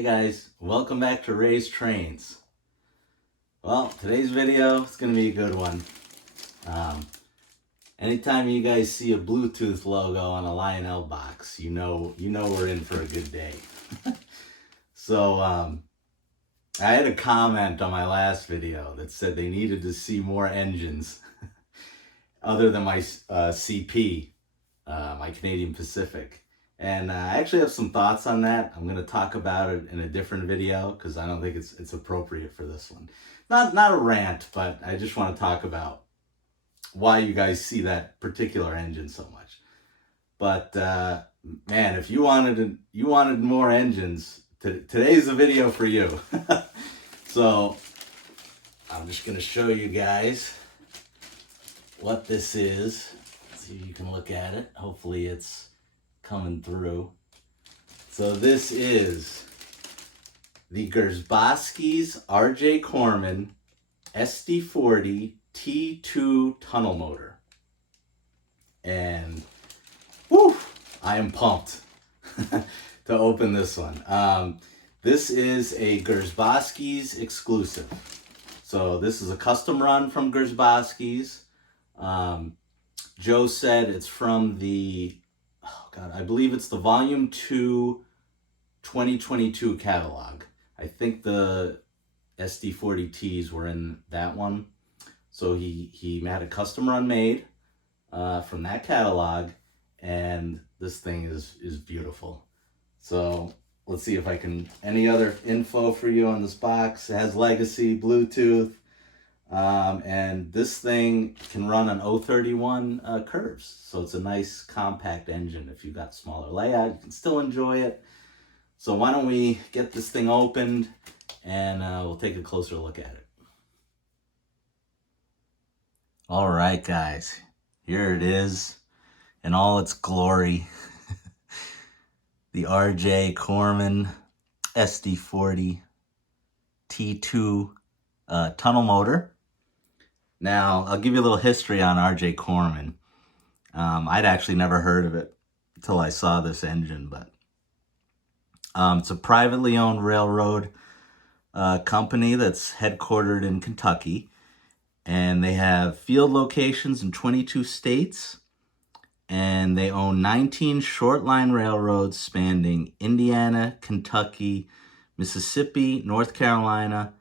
Hey guys, welcome back to Ray's Trains. Well, today's video is going to be a good one. Anytime you guys see a Bluetooth logo on a Lionel box, you know we're in for a good day. So I had a comment on my last video that said they needed to see more engines other than my CP, my Canadian Pacific. And I actually have some thoughts on that. I'm going to talk about it in a different video because I don't think it's appropriate for this one. Not a rant, but I just want to talk about why you guys see that particular engine so much. But man, if you wanted more engines, today's the video for you. So I'm just going to show you guys what this is. Let's see if you can look at it. Hopefully it's coming through. So this is the Grzboski's RJ Corman SD40T-2 tunnel motor. And whew, I am pumped to open this one. This is a Grzboski's exclusive. So this is a custom run from Grzboski's. Joe said it's from the I believe it's the Volume 2 2022 catalog. I think the SD40Ts were in that one. So he had a custom run made from that catalog, and this thing is beautiful. So let's see if I can, any other info for you on this box. It has legacy, Bluetooth, and this thing can run on 031 curves. So it's a nice compact engine. If you've got smaller layout, you can still enjoy it. So why don't we get this thing opened and we'll take a closer look at it. All right, guys, here it is in all its glory. The RJ Corman SD40T-2 tunnel motor. Now, I'll give you a little history on RJ Corman. I'd actually never heard of it until I saw this engine, but it's a privately owned railroad company that's headquartered in Kentucky, and they have field locations in 22 states, and they own 19 short line railroads spanning Indiana, Kentucky, Mississippi, North Carolina,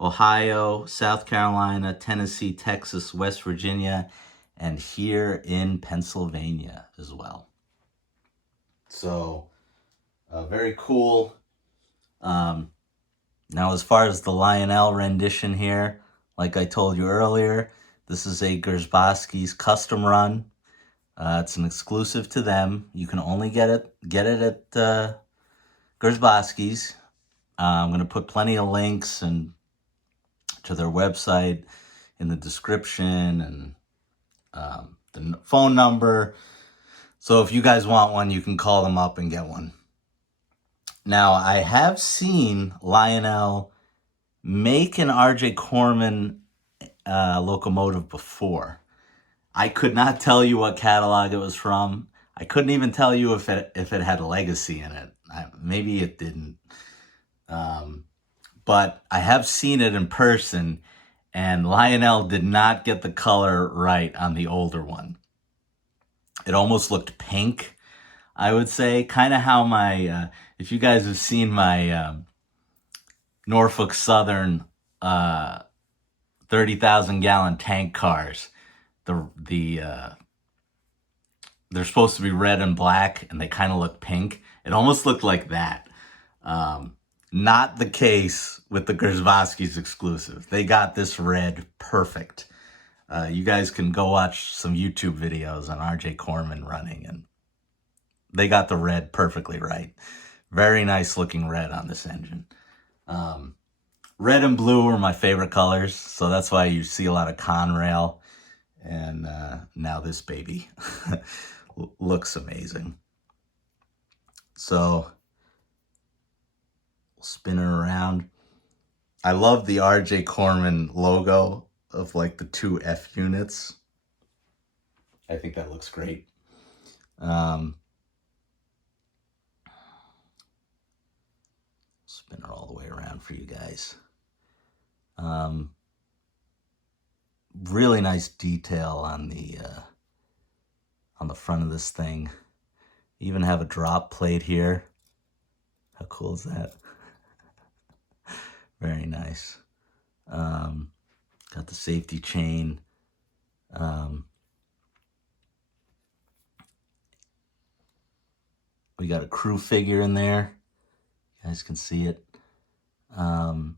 Ohio, South Carolina, Tennessee, Texas, West Virginia, and here in Pennsylvania as well. So, very cool. Now, as far as the Lionel rendition here, like I told you earlier, this is a Grzboski's custom run. It's an exclusive to them. You can only get it at Grzboski's. I'm going to put plenty of links and to their website in the description, and the phone number. So if you guys want one, you can call them up and get one. Now, I have seen Lionel make an RJ Corman locomotive before. I could not tell you what catalog it was from. I couldn't even tell you if it had a legacy in it. Maybe it didn't. But I have seen it in person, and Lionel did not get the color right on the older one. It almost looked pink, I would say. Kind of how my, if you guys have seen my Norfolk Southern 30,000 gallon tank cars, they're supposed to be red and black, and they kind of look pink. It almost looked like that. Not the case with the Grzboski's exclusive. They got this red perfect. You guys can go watch some YouTube videos on RJ Corman running, and they got the red perfectly right. Very nice looking red on this engine. Red and blue are my favorite colors, so that's why you see a lot of Conrail. And now this baby looks amazing. So spin it around. I love the RJ Corman logo of like the two F units. I think that looks great. Spin her all the way around for you guys. Really nice detail on the front of this thing. Even have a drop plate here. How cool is that? Very nice. Got the safety chain. We got a crew figure in there. You guys can see it. The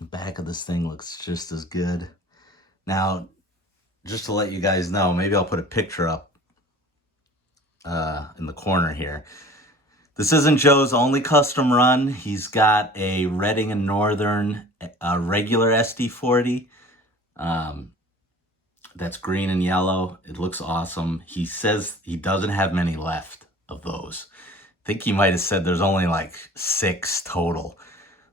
back of this thing looks just as good. Now, just to let you guys know, maybe I'll put a picture up in the corner here. This isn't Joe's only custom run. He's got a Reading and Northern regular SD40. That's green and yellow. It looks awesome. He says he doesn't have many left of those. I think he might have said there's only like 6 total.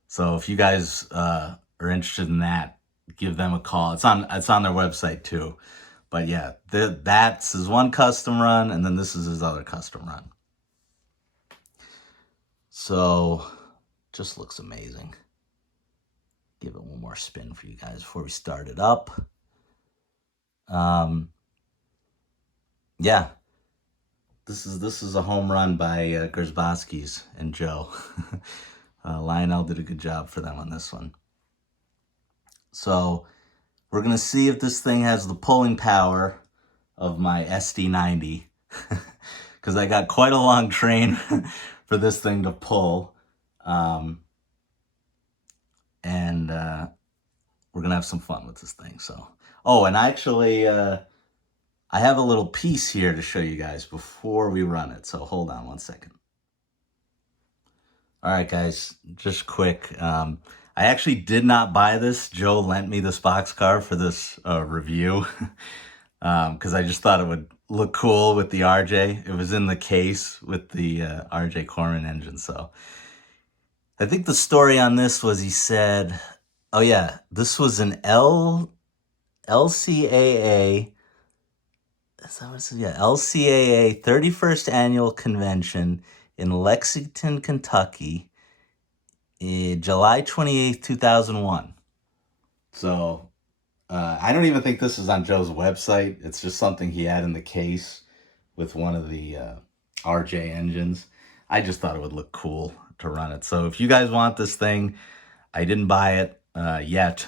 So if you guys are interested in that, give them a call. It's on their website too. But yeah, that's his one custom run, and then this is his other custom run. So, just looks amazing. Give it one more spin for you guys before we start it up. Yeah, this is a home run by Grzboski's and Joe. Lionel did a good job for them on this one. So, we're gonna see if this thing has the pulling power of my SD90, because I got quite a long train for this thing to pull. And we're gonna have some fun with this thing. So, oh, and actually, I have a little piece here to show you guys before we run it. So hold on one second. All right, guys, just quick. I actually did not buy this. Joe lent me this boxcar for this review because I just thought it would look cool with the RJ. It was in the case with the RJ Corman engine. So I think the story on this was he said, oh yeah, this was an LCAA, is that what it says? Yeah, LCAA 31st Annual Convention in Lexington, Kentucky, July 28th, 2001. So I don't even think this is on Joe's website. It's just something he had in the case with one of the RJ engines. I just thought it would look cool to run it. So if you guys want this thing, I didn't buy it yet.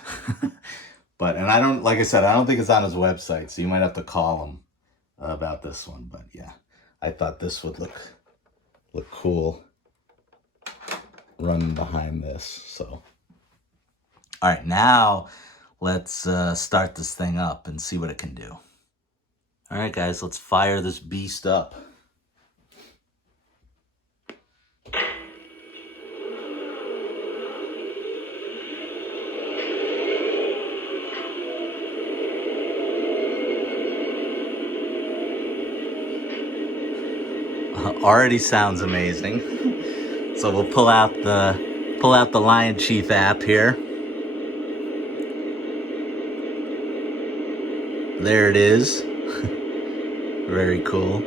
But, and I don't, like I said, I don't think it's on his website, so you might have to call him about this one. But yeah, I thought this would look cool running behind this. So, all right, now let's start this thing up and see what it can do. All right, guys, let's fire this beast up. Already sounds amazing. So we'll pull out the Lion Chief app here. There it is. Very cool.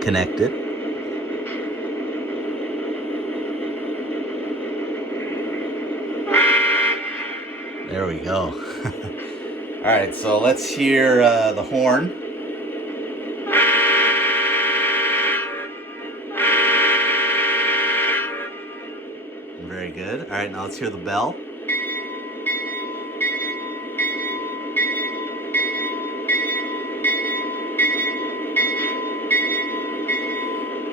Connected. There we go. All right, so let's hear the horn. Very good. All right, now let's hear the bell.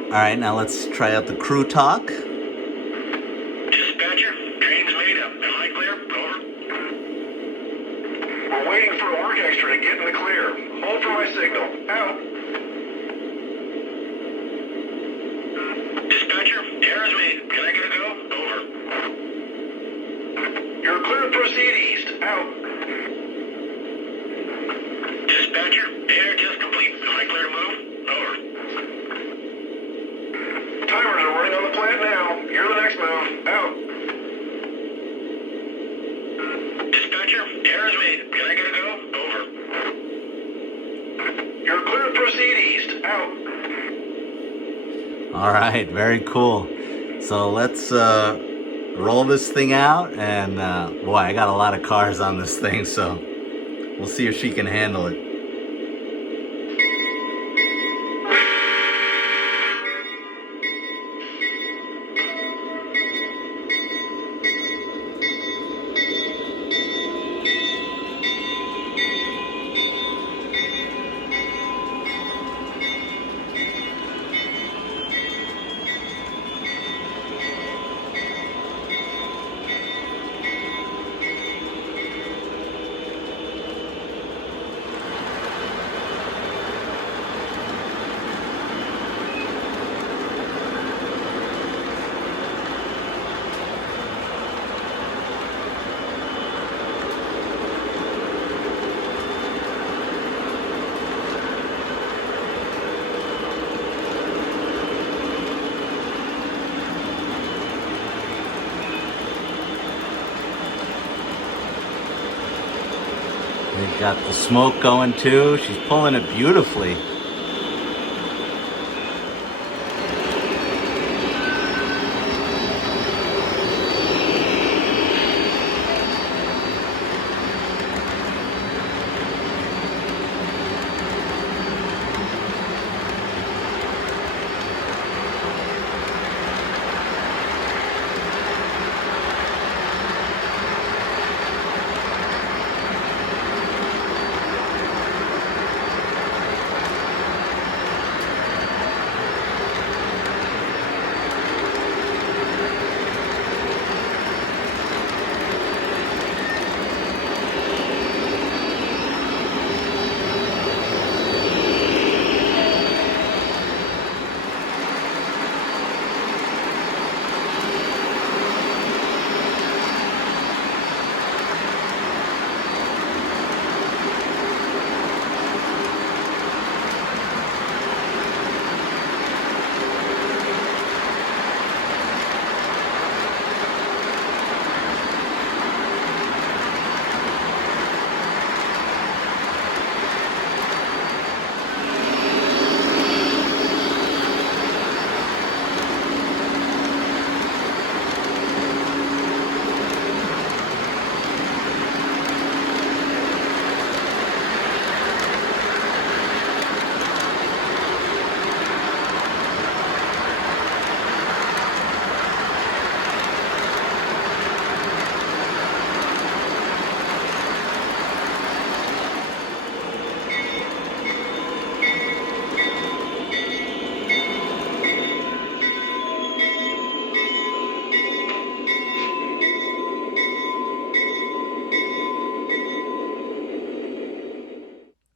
All right, now let's try out the crew talk. Dispatcher, train's made up. Am I clear? Over. We're waiting for orchestra to get in the clear. Hold for my signal. Out. Dispatcher, error's made. Can I get a go? Over. You're clear to proceed east. Out. Dispatcher, air test complete. Am I clear to move? Over. Timers are running on the plant now. You're the next move. Out. Dispatcher, error's made. Can I get a go? Over. You're clear to proceed east. Out. All right, very cool. So let's roll this thing out, and boy, I got a lot of cars on this thing, so we'll see if she can handle it. They've got the smoke going too. She's pulling it beautifully.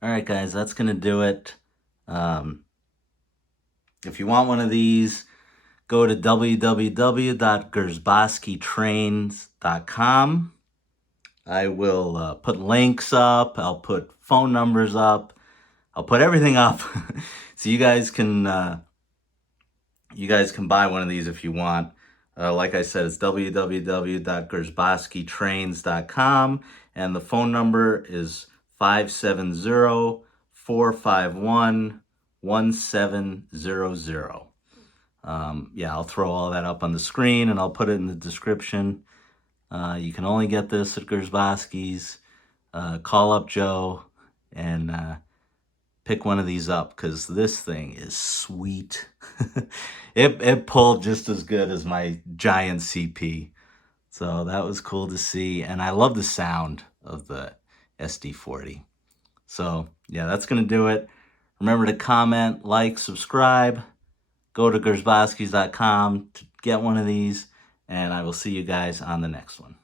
All right, guys, that's going to do it. If you want one of these, go to www.grzboskitrains.com. I will put links up. I'll put phone numbers up. I'll put everything up so you guys can buy one of these if you want. Like I said, it's www.grzboskitrains.com, and the phone number is 570-451-1700. Yeah, I'll throw all that up on the screen, and I'll put it in the description. You can only get this at Grzboski's. Call up Joe and pick one of these up, because this thing is sweet. It pulled just as good as my giant CP. So that was cool to see. And I love the sound of the SD40. So yeah, that's going to do it. Remember to comment, like, subscribe. Go to grzboskis.com to get one of these. And I will see you guys on the next one.